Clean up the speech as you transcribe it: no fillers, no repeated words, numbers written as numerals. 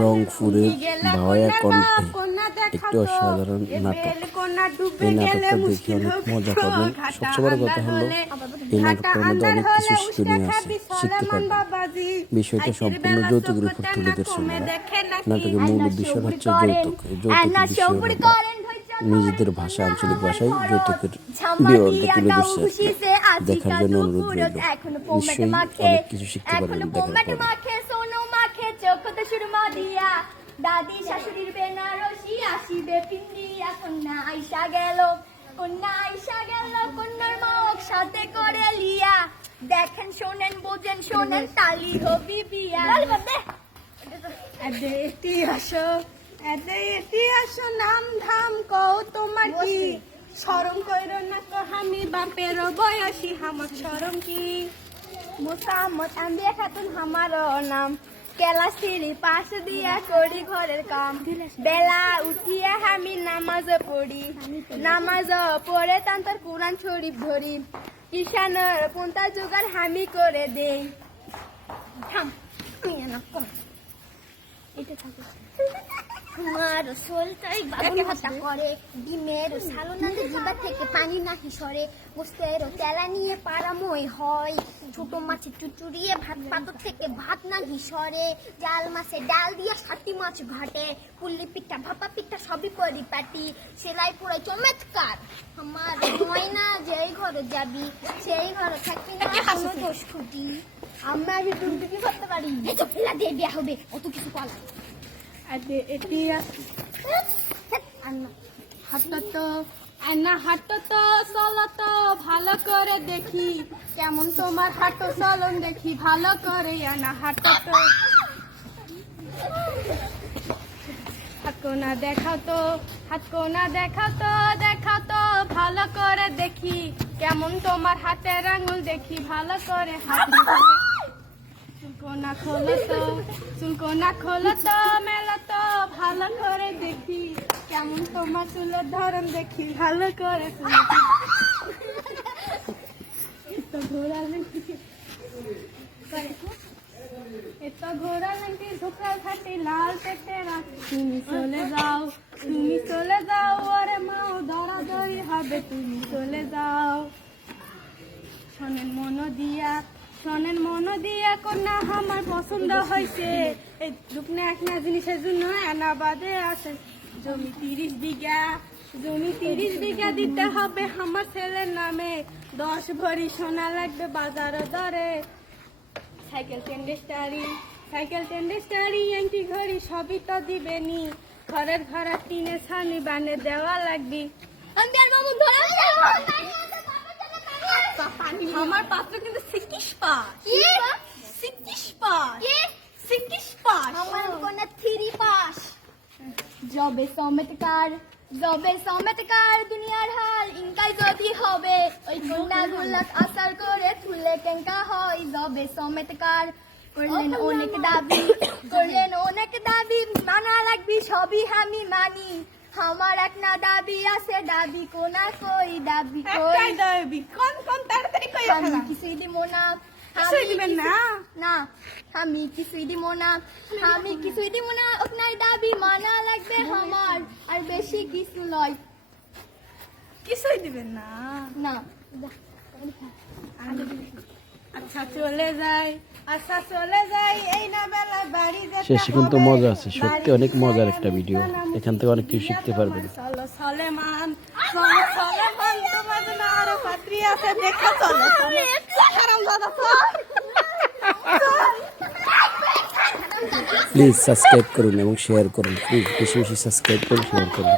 রংপুরের ভাওয়াইয়া কণ্ঠে একটি অসাধারণ নাটক। এই নাটকটা দেখে অনেক মজা পাবেন। সবচেয়ে বড় কথা হলো এই নাটকটার মধ্যে অনেক কিছু শিক্ষণীয় আছে, শিখতে পারবেন। বিষয়টা সম্পূর্ণ যৌতুকের উপর তুলে ধরছে। নাটকের মূল উদ্দেশ্য হচ্ছে যৌতুক। এই যৌতুকের বিষয় নিজেদের ভাষা, আঞ্চলিক ভাষায় যৌতুকের বিবরণটা তুলে ধরছে। দেখার জন্য অনুরোধ রইল। নিশ্চয়ই অনেক কিছু শিখতে পারবেন দেখার পর। দাদি শাশুড়ির বেনারসি আসিবে পিন্দিয়া কন্যা আইসা গেল, কন্যা আইসা গেল, কন্যার মা সাথে করে লিয়া। দেখেন শোনেন বোঝেন শোনেন তালি হবি বিয়া। এটি আসো এটি আসো নাম ধাম কও তোমার কি? শরম কইরো না তো আমি বাপের বয়সী, আমার শরম কি? মোসাম্মদ আম্বিয়া খাতুন আমারও নাম, কেলা সিঁড়ি পাশ দিয়া করি ঘরের কাম। বেলা উঠিয়া আমি নামাজ পড়ি, নামাজ পড়ে তান্তর কোরআন শরীফ ধরি। কিষানের পন্থা জোগাড় আমি করে দেই। আমার সোলটাই বাবুল হত্যা করে, ডিমের সালোনাতে জিবা থেকে পানি নাহি সরে, গোস্তের তেলা নিয়ে পাড়াময় হয়, ছোট মাছের চুচুড়িয়ে ভাত পাতর থেকে ভাত নাহি সরে, জাল মাছে ডাল দিয়ে সাতি মাছ ঘাটে, পুল্লি পিঠা ভাপা পিঠা সবই পরিপাটি, সেলাই পুরাই চমৎকার। আমার ময়না যেই ঘরে যাবি সেই ঘরে থাকি না কোনো দোষ খুঁটি। আমরা তুমি কি করতে পারি? ফেলা দিয়ে বিয়া হবে, অত কিছু কলা। এটি হাঁটো তো চলো তো ভালো করে দেখি, কেমন তোমার হাঁটো চলন দেখি ভালো করে। হাঁটো তো হাতকো না দেখাও তো, হাতকো না দেখাও তো, দেখাও তো ভালো করে দেখি, কেমন তোমার হাতের আঙুল দেখি ভালো করে। চুলকোনা খোলো তো, চুলকোনা খোলো তো, মেলো তো ভালো করে দেখি, কেমন তোমার চুলের ধরন দেখি ভালো করে। এতো ঘোড়া নাকি ঝোঁকাল খাটি লাল পেটেরা, তুমি চলে যাও, তুমি চলে যাও, ওরে মাও দরাদরি হবে, তুমি চলে যাও। শোনেন মনো দিয়া, শোনেন মনো দিয়া কন্যা আমার পছন্দ হয়েছে, এই রূপনা একনা জিনিসের জন্য এনাবাদে আছে জমি 30 বিঘা, জমি 30 বিঘা দিতে হবে আমার ছেলের নামে, 10 ভরি সোনা লাগবে বাজার দরে, সাইকেল টেন্ডেস্টারি, সাইকেল টেন্ডেস্টারি আংটি ঘড়ি সবই তো দিবেনি, ঘরের ঘরে টিনে ছানি বানে দেওয়া লাগবি। আমার পাত্র কিন্তু 60 পাস, 60 পাস, 60 পাস, আমার কোনা 3 পাস। জবে সমেতকার, জবে সমেতকার, দুনিয়ার হাল ইনকাই যদি হবে, ওই কোনা গুলাক আসার করে তুলে টেঙ্কা হয়। জবে সমেতকার করলেন অনেক দাবি, করলেন অনেক দাবি, মানা লাগবি সবই আমি মানি, আমার এক না দাবি আছে, দাবি কোনা কই, দাবি কই, দাবি কোন কোন তাড়াতাড়ি কই। আমি কিছুই দিব না, কিছুই দিবেন না, না আমি কিছুই দিব না, আমি কিছুই দিব না, আপনার দাবি মানা লাগবে আমার, আর বেশি কিছু লয়। কিছুই দিবেন না, না আচ্ছা চলে যাই, আচ্ছা চলে যাই, এই না বেলা বাড়ি যেতে শেষে কিন্তু মজা আছে, সত্যি অনেক মজার একটা ভিডিও। এখান থেকে অনেক কিছু শিখতে পারবেন। চলো সলেমান, চলো সলেমান, তোমার জন্য আরো পাত্রী আছে, দেখা চলো হারামজাদা। প্লিজ সাবস্ক্রাইব করুন এবং শেয়ার করুন। প্লিজ বেশি বেশি সাবস্ক্রাইব করুন, শেয়ার করুন।